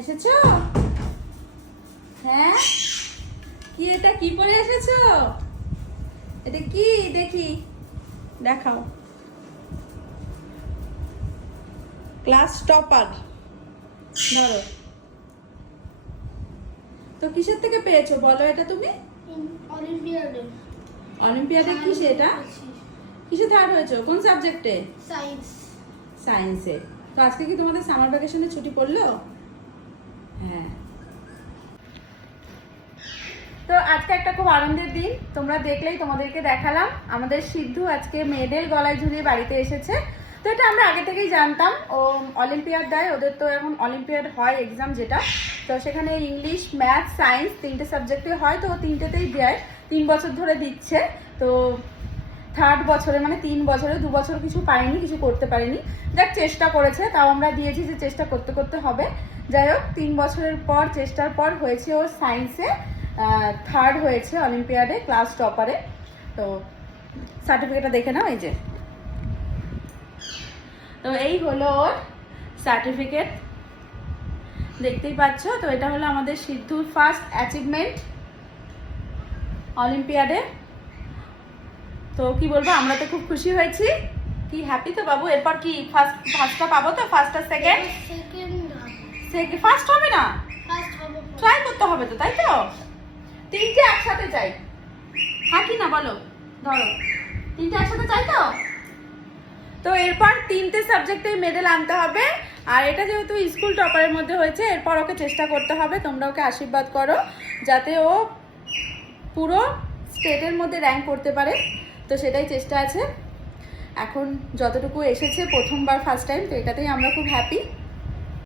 এসেছো? হ্যাঁ, কি এটা কি পরে এসেছো? এটা কি দেখি, দেখাও। Class topper. ধরো তো কিসের থেকে পেয়েছো বলো এটা তুমি? অলিম্পিয়াডে। অলিম্পিয়াডে কিসে এটা? কিসে থার্ড হয়েছো? কোন সাবজেক্টে? সায়েন্স। সায়েন্সে। তো আজকে কি তোমাদের সামার ভ্যাকেশনে ছুটি পড়লো? হ্যাঁ। তো আজকে একটা খুব আনন্দের দিন, তোমরা দেখলেই, তোমাদেরকে দেখালাম। আমাদের সিদ্ধু আজকে মেডেল গলায় ঝুলিয়ে বাড়িতে এসেছে। তো এটা আমরা আগে থেকেই জানতাম, ও অলিম্পিয়াড দেয়, ওদের তো এখন অলিম্পিয়াড হয় এক্সাম যেটা। তো সেখানে ইংলিশ, ম্যাথ, সায়েন্স তিনটে সাবজেক্টে হয়, তো ও তিনটেতেই দেয়, 3 বছর ধরে দিচ্ছে। তো থার্ড বছরে, মানে 3 বছরে 2 বছর কিছু পাইনি, কিছু করতে পারিনি, যাক চেষ্টা করেছে, তাও আমরা দিয়েছি যে চেষ্টা করতে করতে হবে। যাই হোক, 3 বছরের পর চেষ্টার পর হয়েছে ও সায়েন্সে থার্ড হয়েছে অলিম্পিয়াডে, ক্লাস টপারে। তো সার্টিফিকেটটা দেখে নাও, এই যে। তো এই হলো ওর সার্টিফিকেট, দেখতেই পাচ্ছ। তো এটা হলো আমাদের সিদ্ধুর ফার্স্ট অ্যাচিভমেন্ট অলিম্পিয়াডে। তো কি বলবো, আমরা তো খুব খুশি হয়েছি। কি হ্যাপি তো বাবু? এরপর কি ফার্স্টটা পাবো তো? ফার্স্ট আর সেকেন্ড? ফার্স্ট হবে না, ট্রাই করতে হবে তো, তাই তো? তিনটে একসাথে চাই, হ্যাঁ কি না বলো? ধরো, তিনটে একসাথে চাই তো। তো এরপর 3টে সাবজেক্টে মেডেল আনতে হবে। আর এটা যেহেতু স্কুল টপারের মধ্যে হয়েছে, এরপর ওকে চেষ্টা করতে হবে, তোমরা ওকে আশীর্বাদ করো যাতে ও পুরো স্টেটের মধ্যে র্যাঙ্ক করতে পারে। তো সেটাই চেষ্টা আছে। এখন যতটুকু এসেছে, প্রথমবার ফার্স্ট টাইম, তো এটাতেই আমরা খুব হ্যাপি।